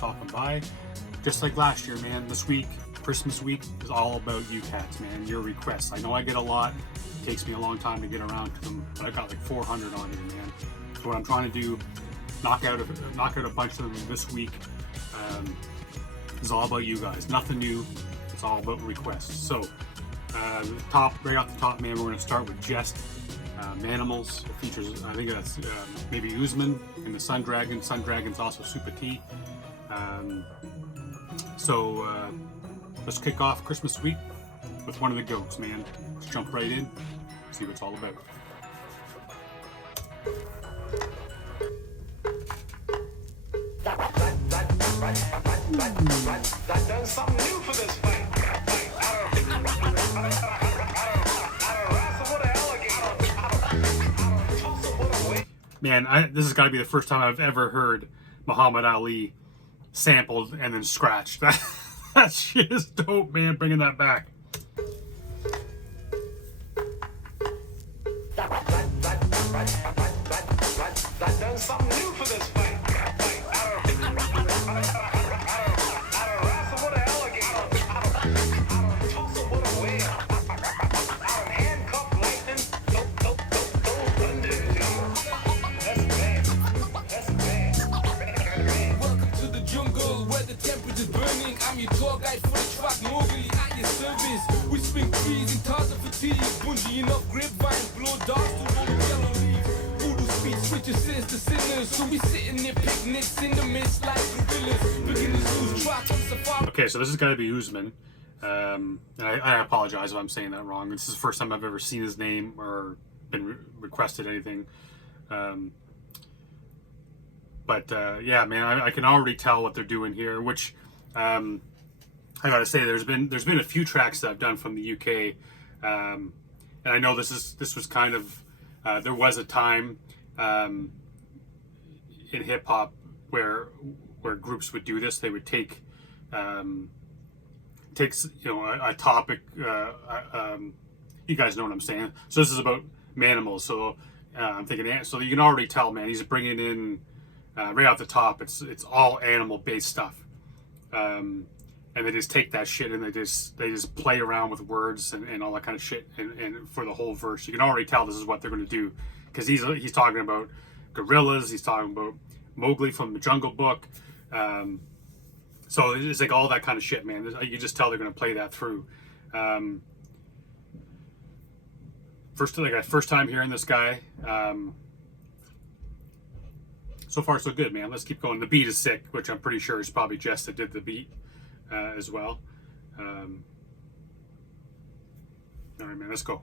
stopping by. Just like last year, man, this week, Christmas week, is all about you cats, man. Your requests. I know I get a lot. It takes me a long time to get around to them, but I got like 400 on here, man. So what I'm trying to do, knock out a bunch of them this week. It's all about you guys. Nothing new. It's all about requests. So, right off the top, man, we're going to start with Jehst. Manimals. It features, I think that's maybe Usmaan and the Sundragon. Sundragon's also Super T. Let's kick off Christmas week with one of the goats, man. Let's jump right in, see what it's all about. That done something new for this fight. Man, this has got to be the first time I've ever heard Muhammad Ali sampled and then scratched. That shit is dope, man. Bringing that back. That done something new for this fight. I'm your tour guide for the track, Mowgli at your service. We swing trees in tons of fatigue, bungee enough grapevine, blow dogs to roll the yellow leaves. Voodoo speech switches sins to sinners, so we sitting there picnics in the mist like gorillas. Beginners lose track on safari. Okay, so this is going to be Usmaan. I apologize if I'm saying that wrong. This is the first time I've ever seen his name or been requested anything. Yeah, man, I can already tell what they're doing here, which I gotta say, there's been a few tracks that I've done from the UK, and I know this was kind of there was a time in hip hop where groups would do this. They would take a topic. You guys know what I'm saying. So this is about Manimals. So I'm thinking, so you can already tell, man, he's bringing in right off the top. It's all animal based stuff. And they just take that shit and they just play around with words and all that kind of shit and for the whole verse. You can already tell this is what they're going to do, because he's talking about gorillas, he's talking about Mowgli from the Jungle Book, so it's like all that kind of shit, man. You just tell they're going to play that through. First time hearing this guy. So far so good, man. Let's keep going. The beat is sick, which I'm pretty sure is probably Jehst that did the beat as well. All right, man, let's go.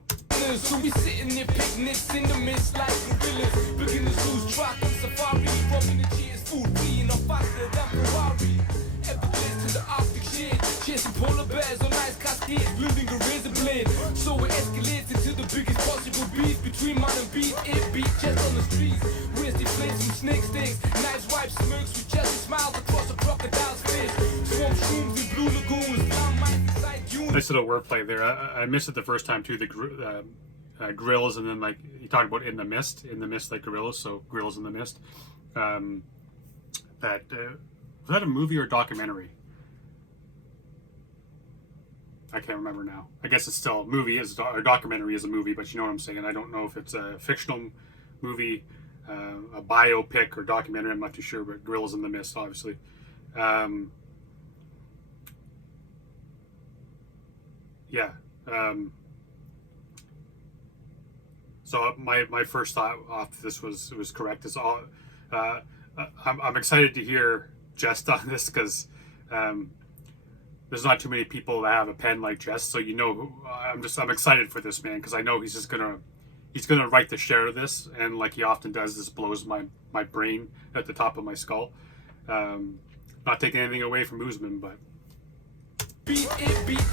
So we sitting there picnics in the mist like gorillas. Beginners lose track on safari. Rubbing the cheers, food being on faster than Ferrari. Everglades to the Arctic shade. Chasing polar bears on ice cascades. Building a razor blade. So it escalates into the biggest possible beef between man and beat. It beat just on the streets. Where's the flames from snake stings? Knives, wipes, smirks with just smiles across a crocodile's face. Swamp shrooms in blue lagoons. Down my inside dunes. Nice little wordplay there. I missed it the first time too. The grills, and then like you talked about in the mist like gorillas, so grills in the mist. Was that a movie or a documentary? I can't remember now. I guess it's still a movie, or documentary is a movie, but you know what I'm saying. I don't know if it's a fictional movie, a biopic or documentary. I'm not too sure, but grills in the mist, obviously. So my first thought off this was correct. Is all I'm excited to hear Jehst on this, because there's not too many people that have a pen like Jehst. So I'm excited for this, man, because I know he's gonna write the share of this, and like he often does, this blows my brain at the top of my skull. Not taking anything away from Usmaan, but. Beat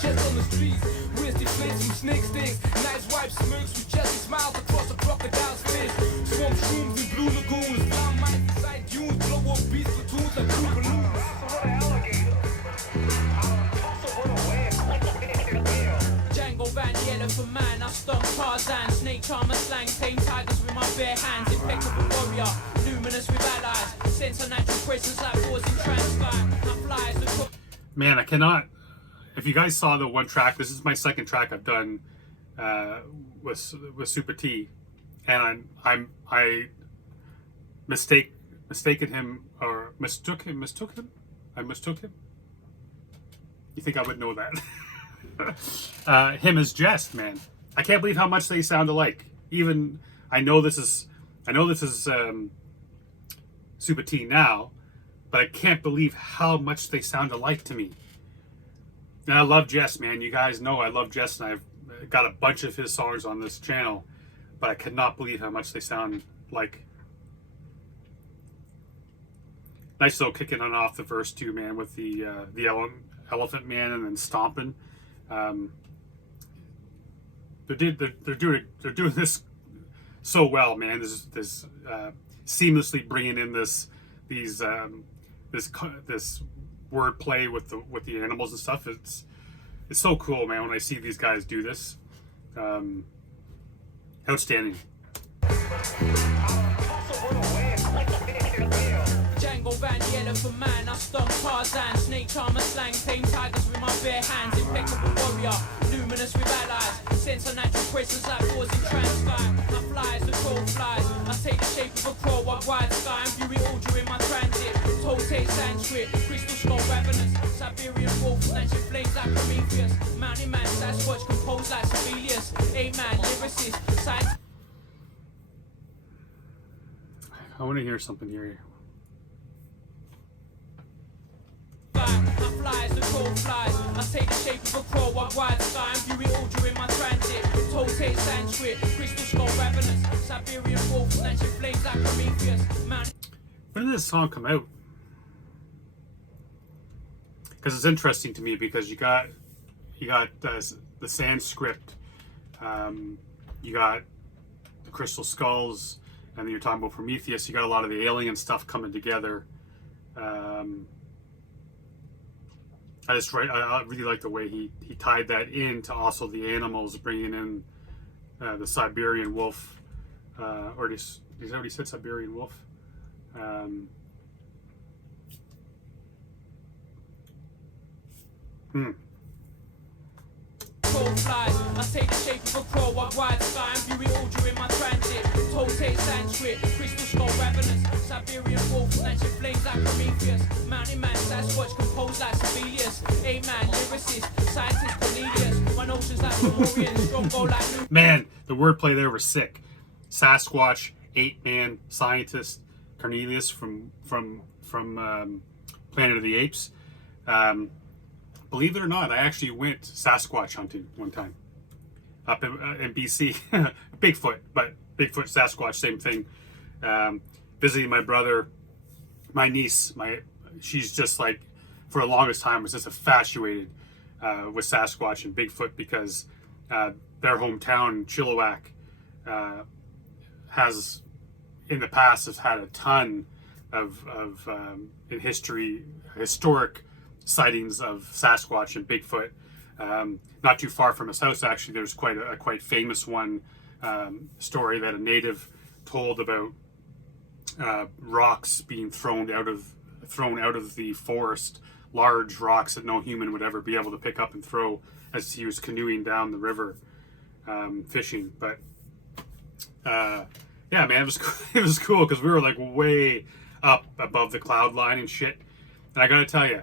just on the streets. Where's the flames from snake stings? Nice wipes, smirks with just smiles across a crocodile's face. Swamp shrooms in blue lagoons. Down my inside dunes. Blow up beats, platoons like blue balloons. Django Van Yellow for man, I stomp Tarzan. Snake charmer slang, tame tigers with my bare hands. Impeccable warrior, luminous with allies. Sense of natural presence like wars in TransSky. Man, I cannot. If you guys saw the one track, this is my second track I've done with Super T, and I mistook him. I mistook him. You think I would know that? Him as Jehst, man. I can't believe how much they sound alike. Even I know this is Super T now, but I can't believe how much they sound alike to me. And I love Jehst, man. You guys know I love Jehst, and I've got a bunch of his songs on this channel, but I cannot believe how much they sound like. Nice though, kicking on off the verse too, man, with the Elephant Man and then stomping. They're doing this so well, man. This seamlessly bringing in this wordplay with the animals and stuff. It's so cool, man. When I see these guys do this, outstanding. Django Van, the elephant man, I stomp Tarzan, snake charmer, slang, tame tigers with my bare hands, impeccable warrior, luminous with allies, sense of natural presence like doors in trans sky. I fly as the crow flies, I take the shape of a crow, I ride sky and view it all during my transit. Tote Sanskrit, crystal skull ravenous, Siberian wolf, snatching flames like Prometheus, mountain man, Sasquatch, composed like Sibelius, A-man, lyricist, science. I want to hear something here. I fly as the crow flies, I take the shape of a crow, I ride sky and view it all during my transit. Tote Sanskrit, crystal skull ravenous, Siberian wolf, snatching flames like Prometheus, mountain. When did this song come out? Because it's interesting to me because you got the Sanskrit, you got the crystal skulls, and then you're talking about Prometheus. You got a lot of the alien stuff coming together. I really like the way he tied that in to also the animals, bringing in the Siberian wolf, or is that what he said, Siberian wolf? Flies. I take the shape of a crow, I ride sky and view it all during my transit. Tote Sanskrit, crystal skull ravenous, Siberian wolf, snatching flames like Prometheus, mountain man, Sasquatch, composed like Sibelius, A-man, lyricist, scientist, Cornelius, my notions like Memorian, strong go like New. Man, the wordplay there was sick. Sasquatch, ape-man, scientist, Cornelius from Planet of the Apes. Believe it or not, I actually went Sasquatch hunting one time up in BC. Bigfoot, Sasquatch, same thing. Visiting my brother, my niece, she's just like, for the longest time, was just infatuated with Sasquatch and Bigfoot because their hometown, Chilliwack, has in the past has had a ton of in historic sightings of Sasquatch and Bigfoot. Not too far from his house, actually, there's quite a quite famous one story that a native told about rocks being thrown out of the forest, large rocks that no human would ever be able to pick up and throw as he was canoeing down the river fishing. But yeah, man, it was cool because we were like way up above the cloud line and shit. And I gotta tell you,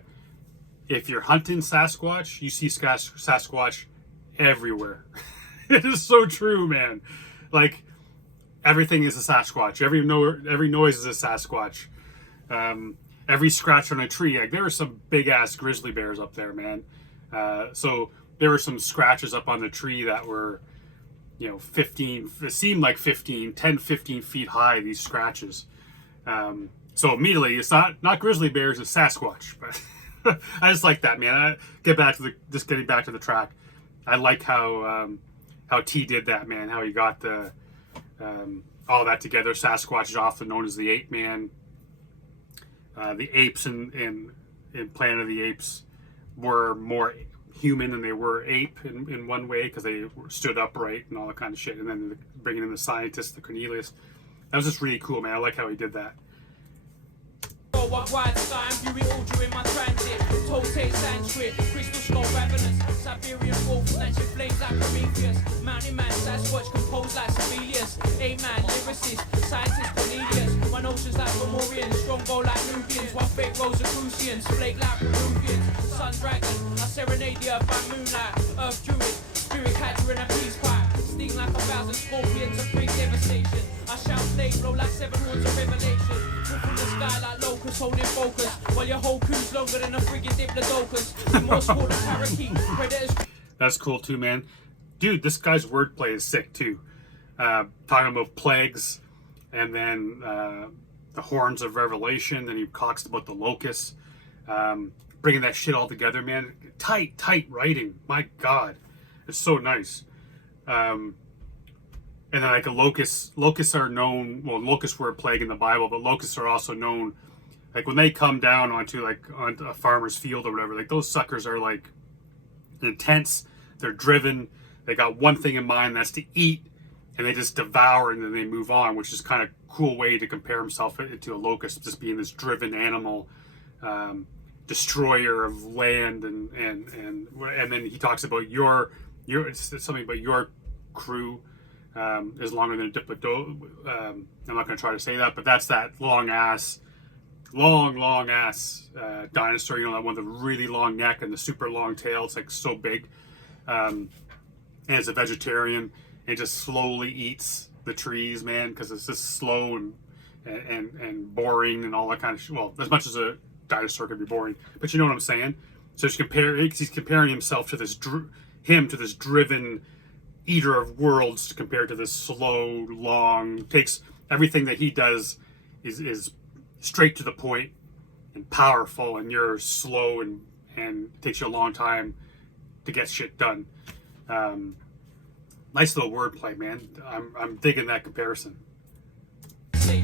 if you're hunting Sasquatch, you see Sasquatch everywhere. It is so true, man. Like, everything is a Sasquatch. Every noise is a Sasquatch. Every scratch on a tree. Like, there were some big ass grizzly bears up there, man. So there were some scratches up on the tree that were, 15. It seemed like 10, 15 feet high. These scratches. So immediately, it's not grizzly bears. It's Sasquatch. But I just like that, man. Getting back to the track. I like how T did that, man. How he got all that together. Sasquatch is often known as the ape man. The apes in Planet of the Apes were more human than they were ape in one way because they stood upright and all that kind of shit. And then bringing in the scientist, the Cornelius. That was just really cool, man. I like how he did that. I I ride sky and view it all during my transit. Tote Sanskrit, crystal skull ravenous, Siberian wolf snatching flames like Prometheus. Mountain man, Sasquatch composed like Sibelius. 8-man lyricist, scientist Cornelius. My notions like Fomorians, strongbow like Nubians. While fake Rosicrucians, flake like Peruvians. Sundragon, I serenade the earth by moonlight. Earth druid, spirit catcher in a peace pipe. Sting like 1,000 scorpions and bring devastation. I shout flame, blow like 7 horns of revelation. Fall from the sky like locusts holding focus. While your whole crew's longer than a friggin' diplodocus. Remorse called a parakeet, predators. That's cool too, man. Dude, this guy's wordplay is sick too. Talking about plagues, and then the horns of revelation, then he talks about the locusts. Bringing that shit all together, man. Tight writing. My God. It's so nice. And then like locusts are known, well, locusts were a plague in the Bible, but locusts are also known, like when they come down onto a farmer's field or whatever, like those suckers are like intense, they're driven, they got one thing in mind, that's to eat, and they just devour and then they move on, which is kind of cool way to compare himself to a locust, just being this driven animal, destroyer of land, and then he talks about your it's something about your crew is longer than a diplodo. I'm not going to try to say that, but that's that long ass dinosaur. You know, that one with the really long neck and the super long tail. It's like so big. And it's a vegetarian and just slowly eats the trees, man, because it's just slow and boring and all that kind of shit. Well, as much as a dinosaur could be boring, but you know what I'm saying. So he's comparing himself to this driven eater of worlds compared to this slow, long, takes everything that he does is straight to the point and powerful, and you're slow and takes you a long time to get shit done. Nice little wordplay, man. I'm digging that comparison. I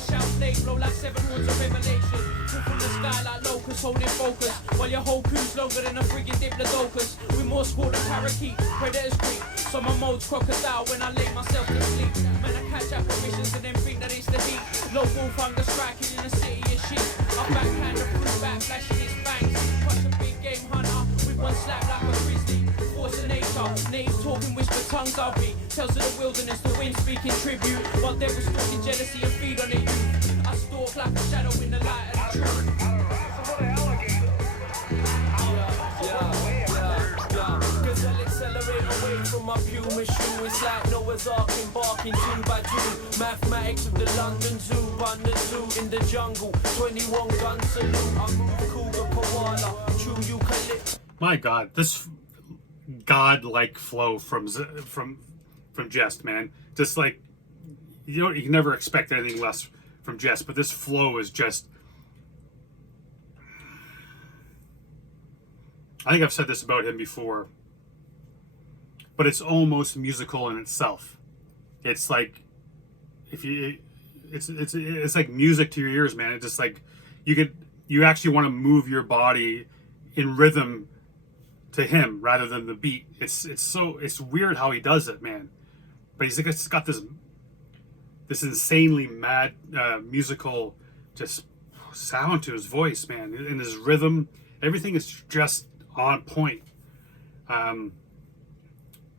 shout flame, blow like 7 horns of revelation. Fall from the sky like locusts holding focus. While your whole crew's longer than a friggin' diplodocus. Remorse called a parakeet, predators creep. So my mode's crocodile when I lay myself to sleep. Man, I catch apparitions and then think that it's the heat. Low wolf hunger striking in a city of sheep. I backhand a fruit bat, flashing its fangs. Crush a big game hunter with one slap like a grizzly. Force of nature, natives talking whisper tongues I'll be. Tells of the wilderness, the wind speaking tribute. While devils stalking jealousy and feed on it. I stalk like a shadow in the light of the truth. Gazelle accelerate away from my puma shoe. It's like Noah's Ark embarking 2 by 2. Mathematics of the London Zoo, London Zoo in the jungle. 21 gun salute. I move cougar koala, true eucalyptus. My God, this god-like flow from Jehst, man. Just like you can never expect anything less from Jehst, but this flow is just. I think I've said this about him before, but it's almost musical in itself. It's like it's like music to your ears, man. It's just like you actually want to move your body in rhythm to him rather than the beat. It's weird how he does it, man. But he's got this insanely mad musical just sound to his voice, man, and his rhythm. Everything is just on point. And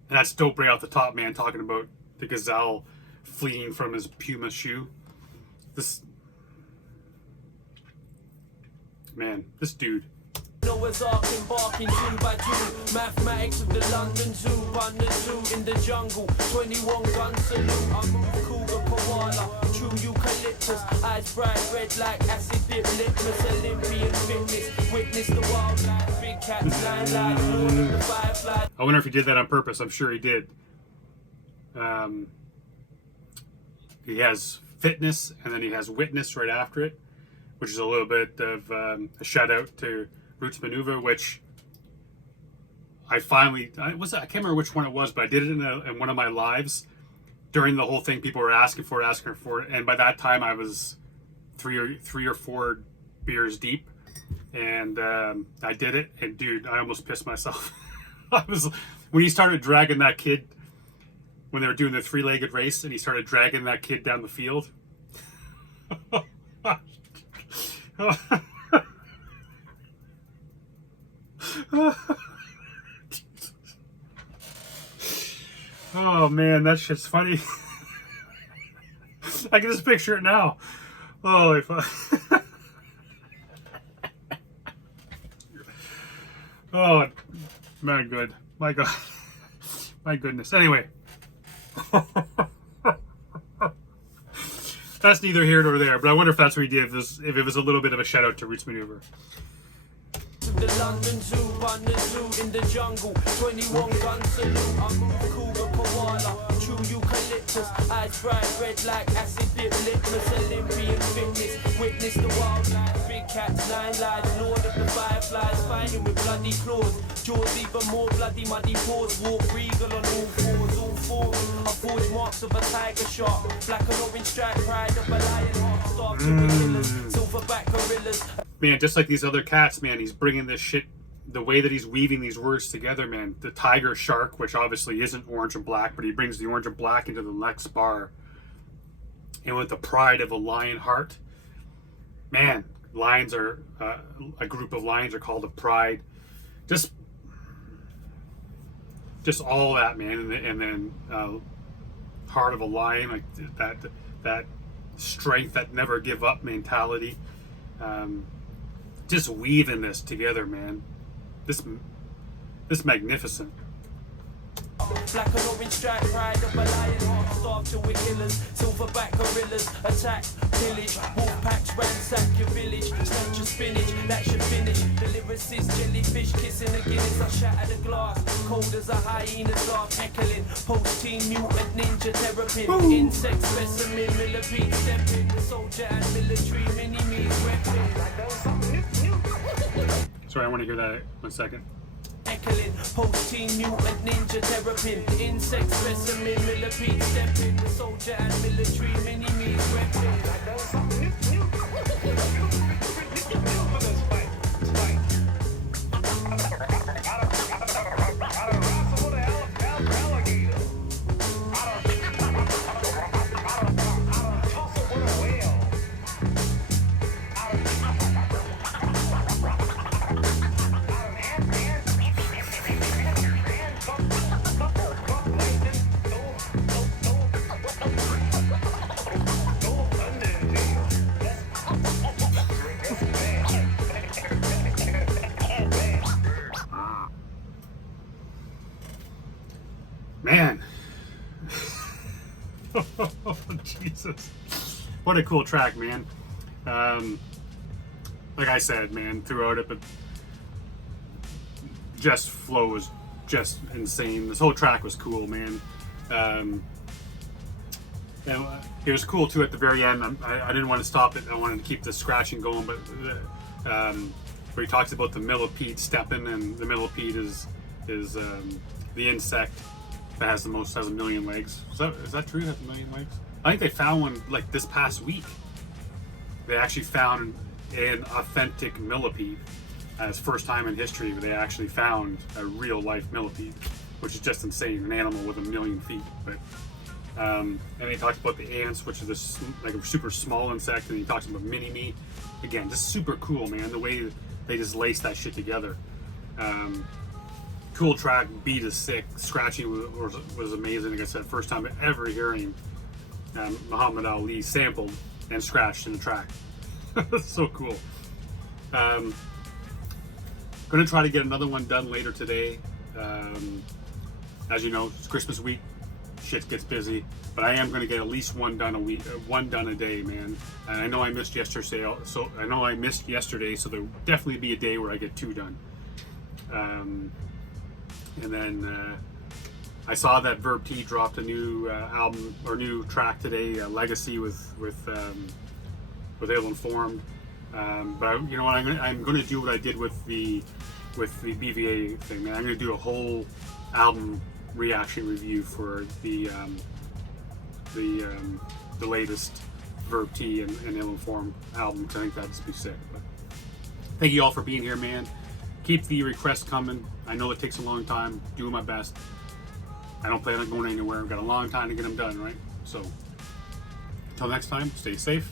that's dope right off the top, man, talking about the gazelle fleeing from his puma shoe. This dude. Noah's Ark embarking 2 by 2. Mathematics of the London Zoo, London Zoo in the jungle. 21 gun salute. I move cougar koala, true eucalyptus. Eyes bright red like acid dip litmus. Olympian fitness, witness the wildlife. Big cats, 9 lives, more than the firefly. I wonder if he did that on purpose. I'm sure he did. He has fitness, and then he has witness right after it, which is a little bit of a shout out to Roots Maneuver, which I can't remember which one it was, but I did it in one of my lives during the whole thing. People were asking for it, and by that time I was three or four beers deep, and I did it, and dude, I almost pissed myself. When he started dragging that kid, when they were doing the 3-legged race, and he started dragging that kid down the field. Oh man, that shit's funny. I can just picture it now. Holy fuck. Oh, my good. My God. My goodness. Anyway. That's neither here nor there, but I wonder if that's what he did, if it was a little bit of a shout out to Roots Maneuver. The London Zoo, run the zoo in the jungle. 21 gun salute. I move cougar koala. True eucalyptus. Eyes bright red like acid dip litmus. Olympian fitness. Witness the wildlife. Big cats, 9 lives. Lord of the fireflies. Fighting with bloody claws. Jaws even more bloody muddy paws. Walk regal on all fours. All fours are forged marks of a tiger shark. Black and orange stripe pride of a lion heart. Starved to killers. Silverback gorillas. Man, just like these other cats, man, he's bringing this shit, the way that he's weaving these words together, man. The tiger shark, which obviously isn't orange and black, but he brings the orange and black into the next bar. And with the pride of a lion heart, man, lions are, a group of lions are called a pride. Just all that, man. And then heart of a lion, like that strength, that never give up mentality. Just weaving this together, man. This magnificent. Black and orange stripe pride of a lion heart. Starved to with killers. Silverback gorillas attack, pillage. Wolf packs ransack your village. Snatch your spinach, that should finish. The lyricist jellyfish kissing the Guinness. I shatter the glass. Cold as a hyena's laugh, heckling. Post-team mutant ninja terrapin. Insect specimen, millipede stepping. The soldier and military mini-me's weapon. Sorry, I want to hear that 1 second. Heckling, post-team mutant ninja terrapin. Insect specimen, millipede stepping. The soldier and military mini-me's weapon. Man. Oh, Jesus. What a cool track, man. Like I said, man, throughout it, but just flow was just insane. This whole track was cool, man. And it was cool too at the very end. I didn't want to stop it. I wanted to keep the scratching going, but where he talks about the millipede stepping, and the millipede is the insect that has a million legs. Is that true? It has a million legs? I think they found one like this past week. They actually found an authentic millipede. It's first time in history where they actually found a real life millipede, which is just insane. An animal with 1 million feet. But and he talks about the ants, which is this like a super small insect, and he talks about mini-me. Again, just super cool, man. The way they just lace that shit together. Cool track, beat is sick, scratching was amazing. Like I said, first time ever hearing Muhammad Ali sampled and scratched in the track. So cool. Gonna try to get another one done later today. As you know, it's Christmas week, shit gets busy, but I am gonna get at least one done a week, one done a day, man. And I know I missed yesterday, so there'll definitely be a day where I get 2 done. And then I saw that Verb T dropped a new album or new track today, Legacy with Ill Informed. But you know what? I'm going to do what I did with the BVA thing, man. I'm going to do a whole album reaction review for the latest Verb T and Ill Informed album, because I think that'd be sick. But thank you all for being here, man. Keep the requests coming. I know it takes a long time. Doing my best. I don't plan on going anywhere. I've got a long time to get them done, right? So, until next time, stay safe.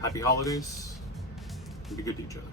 Happy holidays, and be good to each other.